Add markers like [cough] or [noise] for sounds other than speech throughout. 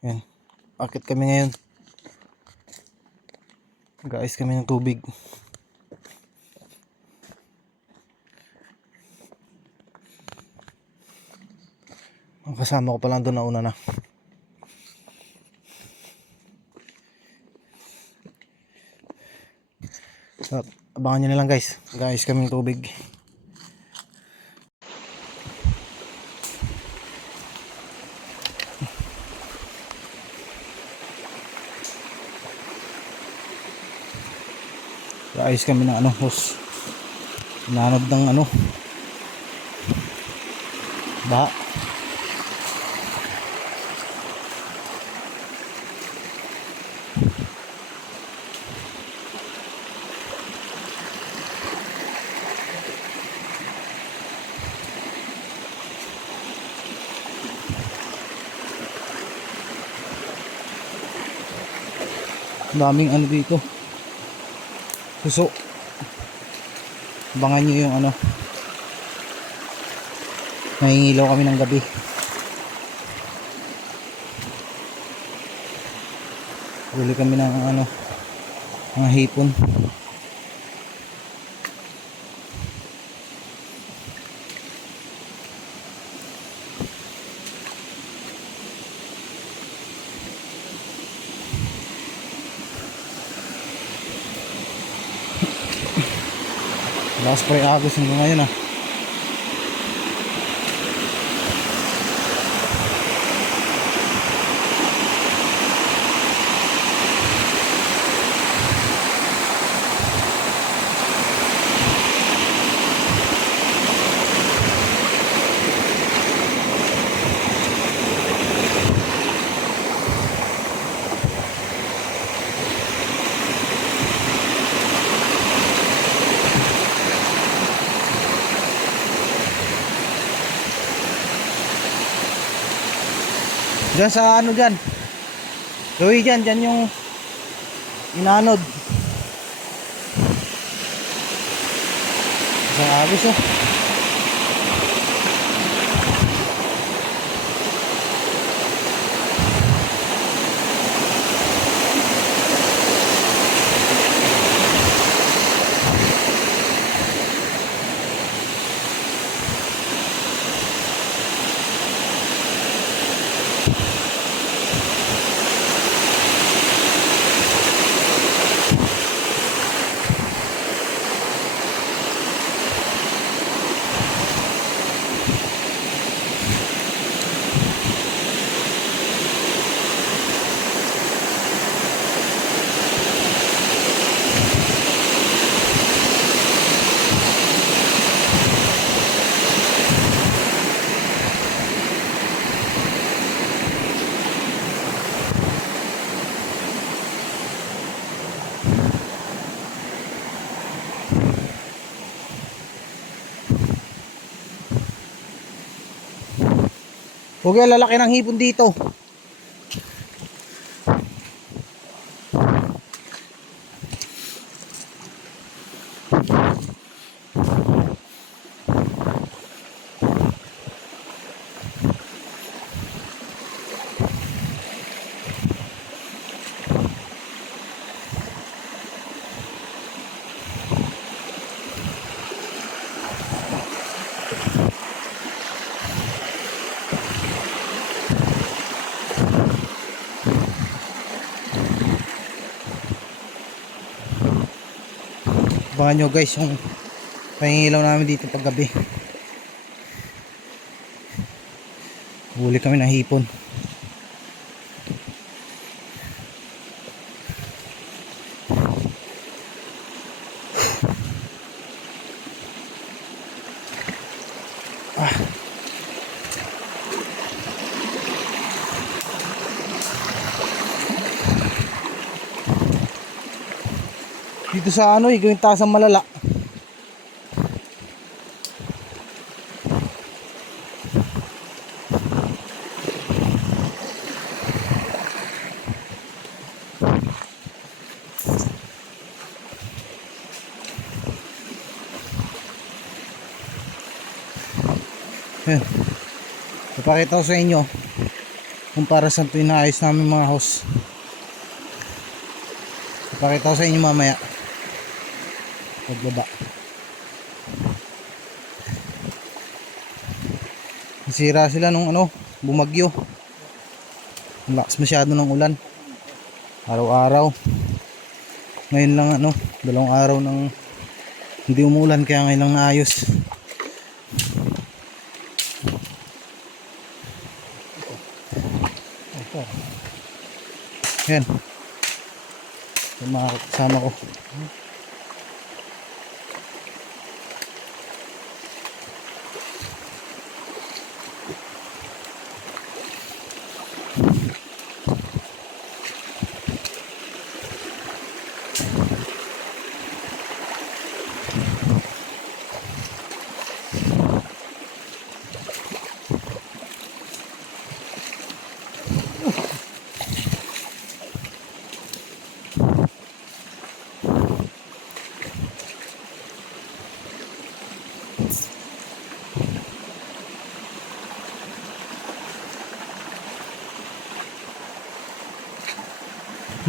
Yan. Akit kami ngayon. Guys kami ng tubig. Ang kasama ko pa lang doon na una na. So, abangan nyo na lang guys. Guys kami ng tubig. Ayos kami ng ano, hose. Nanod ng ano. Ba. daming ano dito suso abangan nyo yung ano. Nangingilaw kami ng gabi. Huli kami ng ano mga hipon lakas pa rin agos hanggang ngayon Diyan sa ano diyan? Gawin diyan, diyan yung inanod. Sa agos oh. Huwag yung lalaki ng hipon dito. Abangan nyo guys yung pangingilaw namin dito pag gabi. Huli kami ng hipon. Ah. Dito sa ano, eh, yung tasang malala. Yan. Ipakita ko sa inyo kung para sa ito inaayos namin mga house ipakita ko sa inyo mamaya pagbaba. Nasira sila nung ano bumagyo. Ang masyado ng ulan. Araw-araw. Ngayon lang ano dalawang araw ng hindi umuulan kaya ngayon lang naayos. Yan yung mga ko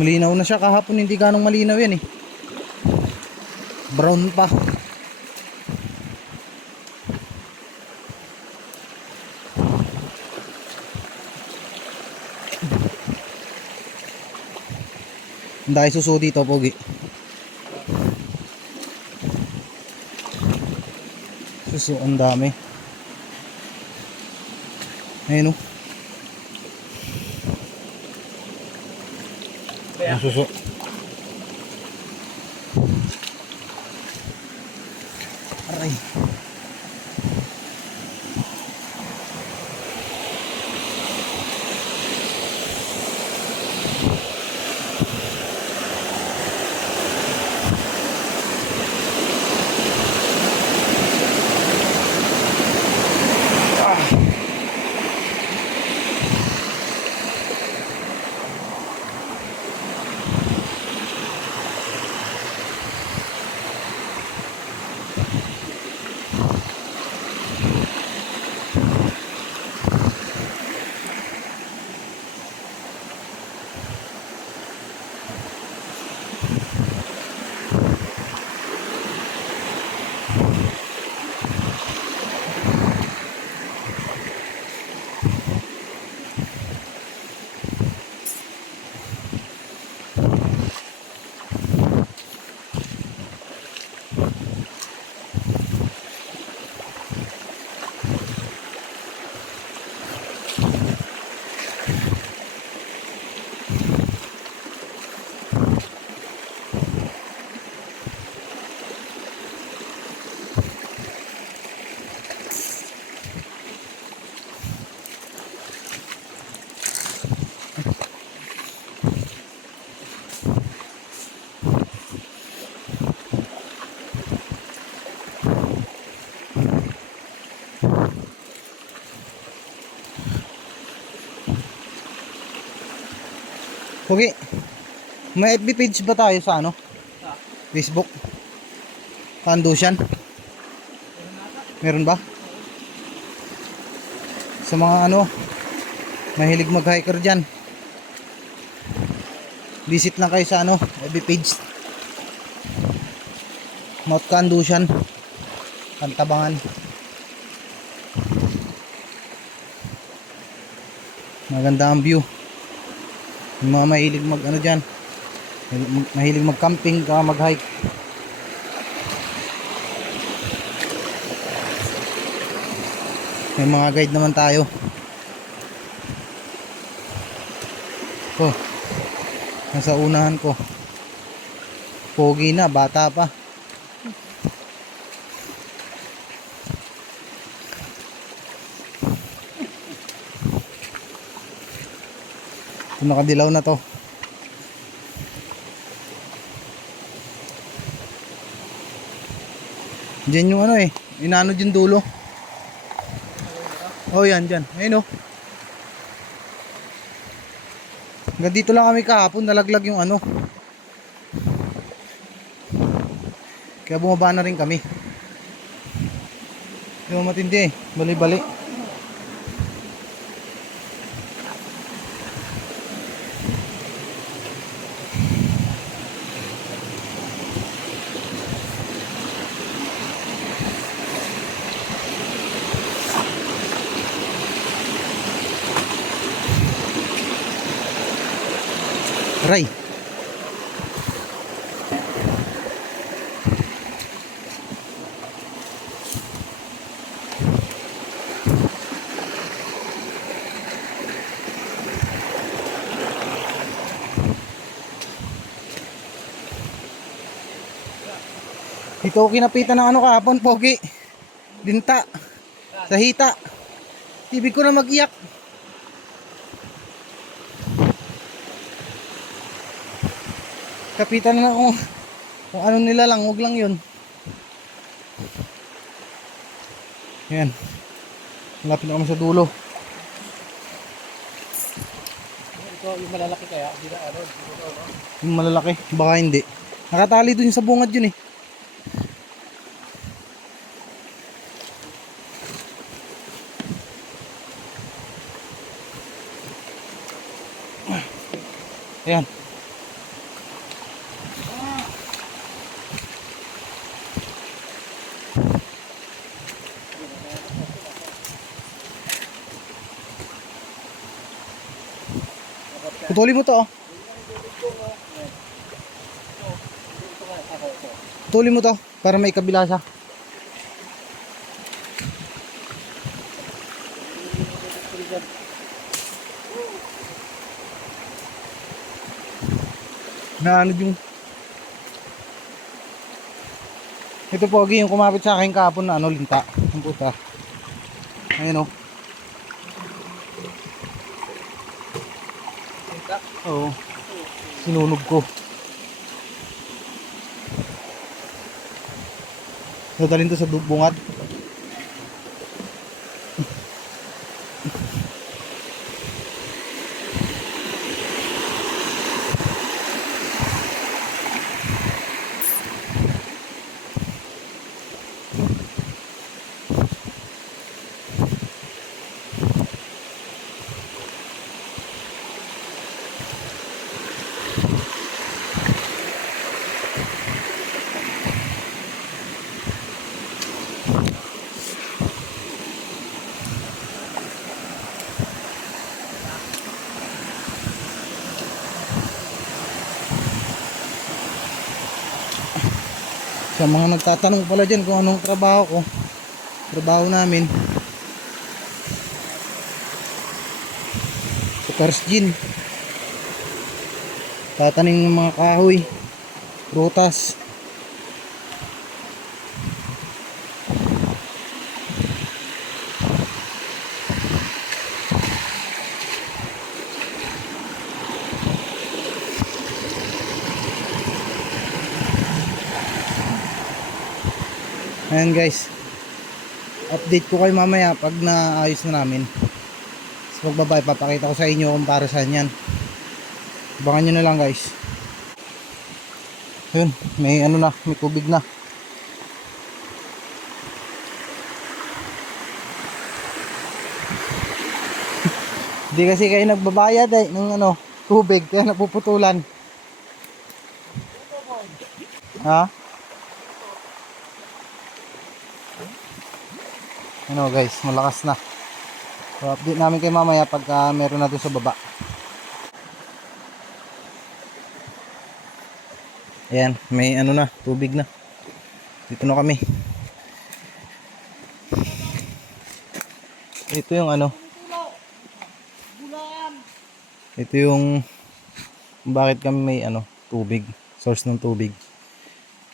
malinaw na siya kahapon hindi ganong malinaw yan eh brown pa Ang dahil dito, Pogi. Suso, ang dami. Ayun o. Ang suso. Aray. Okay. May FB page ba tayo sa ano? Facebook? Kandusyan? Meron ba? Sa mga ano, mahilig mag-hiker dyan. Visit lang kayo sa ano, FB page. Mount Kandusyan. Kantabangan. Maganda ang view. Yung mga mahilig mag ano dyan. mahilig- mag camping ka mag hike. May mga guide naman tayo. Ko. Nasa unahan ko. Pogi na, bata pa. Ito nakadilaw na to. Diyan yung ano eh. Inano dyan dulo. Oh yan dyan. Ayun oh. Hanggang dito lang kami kahapon. Nalaglag yung ano. Kaya bumaba na rin kami. Mo matindi eh. Bali-bali. Aray. Ito ako kinapitan ng ano kahapon, Pogi. Linta. Sa hita. Ibig ko na mag-iyak. Kapitan na ako. Kung ano nila lang, wag lang yun. Yan. Malapit na kami sa dulo. Ito yung malalaki kaya, hindi na ano, siguro, no? Yung malalaki, baka hindi. Nakatali dun sa bungad yun eh. Ayan. Putulin mo to oh. Putulin mo to para may kabila siya. Na ano yung Ito pogi yung kumapit sa akin kahapon na ano linta. Ang puta. Ayun oh. Oo. Sinunog ko. Dadalhin to sa bungad. Sa mga nagtatanong pala dyan kung anong trabaho ko. Trabaho namin. Sa Cars Gin. Tatanim ng mga kahoy. Prutas. Ayan guys. Update ko kayo mamaya pag naayos na namin. Sa pagbaba, papakita ko sa inyo kung para saan yan. Abangan nyo na lang guys. Ayun, may ano na, may tubig na. [laughs] Hindi kasi kayo nagbabayad eh, ng ano, tubig, kaya napuputulan. Ha? Ano guys, malakas na. So update namin kay mamaya pagka meron na doon sa baba. Ayan, may ano na, tubig na. Dito na kami. Ito yung ano. Ito yung bakit kami may ano, tubig, source ng tubig.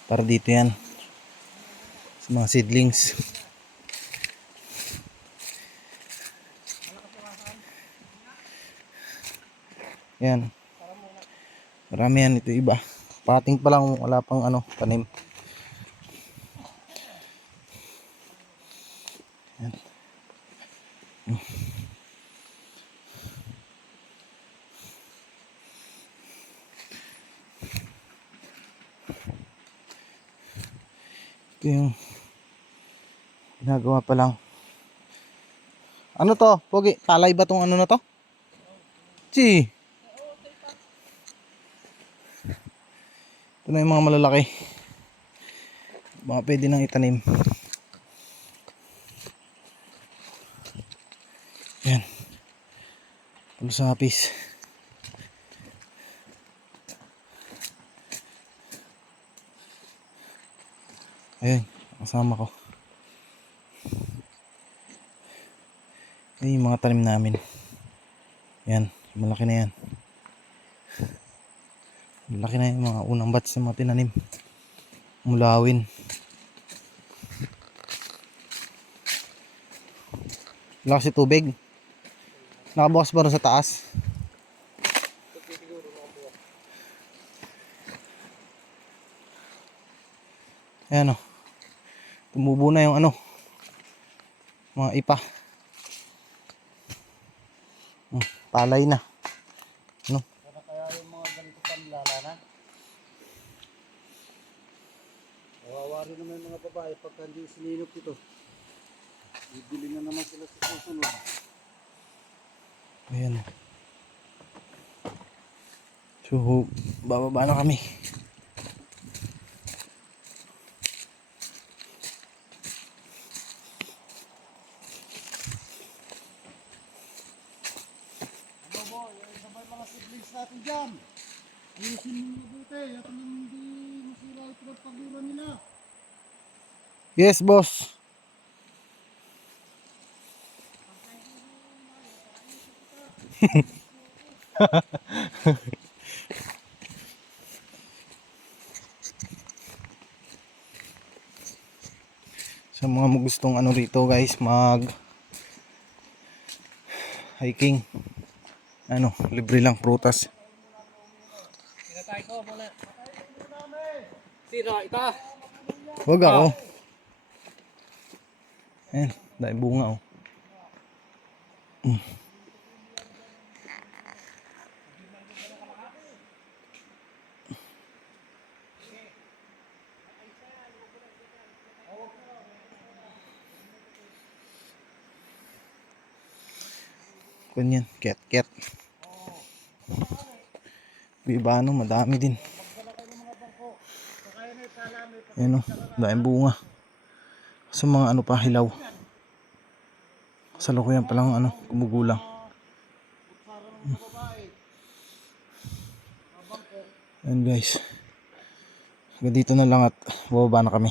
Para dito yan. Sa mga seedlings. Yan. Marami yan ito iba. Pating pa lang wala pang ano, tanim. Yan. Ito yung ginagawa pa lang. Ano to? Pogi, palay ba tong ano na to? Chi. ito na yung mga malalaki. Baka pwede nang itanim. Yan pulo sa hapis ayun kasama ko. Ayun yung mga tanim namin. Yan malaki na yan. Malaki na yung mga unang batch ng mga tinanim. Mulawin. Wala kasi tubig. Nakabukas ba sa taas? Ayan o. Tumubo na yung ano. Mga ipa. Hmm, palay na. Ano? Para kaya yung mga ganito panlalanan. Kawawa rin naman yung mga babae pagka hindi sininop ito. Bibili na naman sila sa susunod. Ayan. So, bababa na kami. Ano mo, yung sabay mga siblings natin dyan. Ayusin mo mabuti. At hindi masira ito ng paglura nila. Yes, boss. [laughs] sa mga gustong ano rito guys mag hiking. Ano libre lang prutas. Wag ako ayan dahil bunga oh Mm. Ganyan, ket ket. Iba ano, madami din. Ayan o, dahil bunga. Sa mga ano pa, hilaw. Sa yan palang ano, kumugulang. Ayan guys. Hanggang dito na lang at bababa na kami.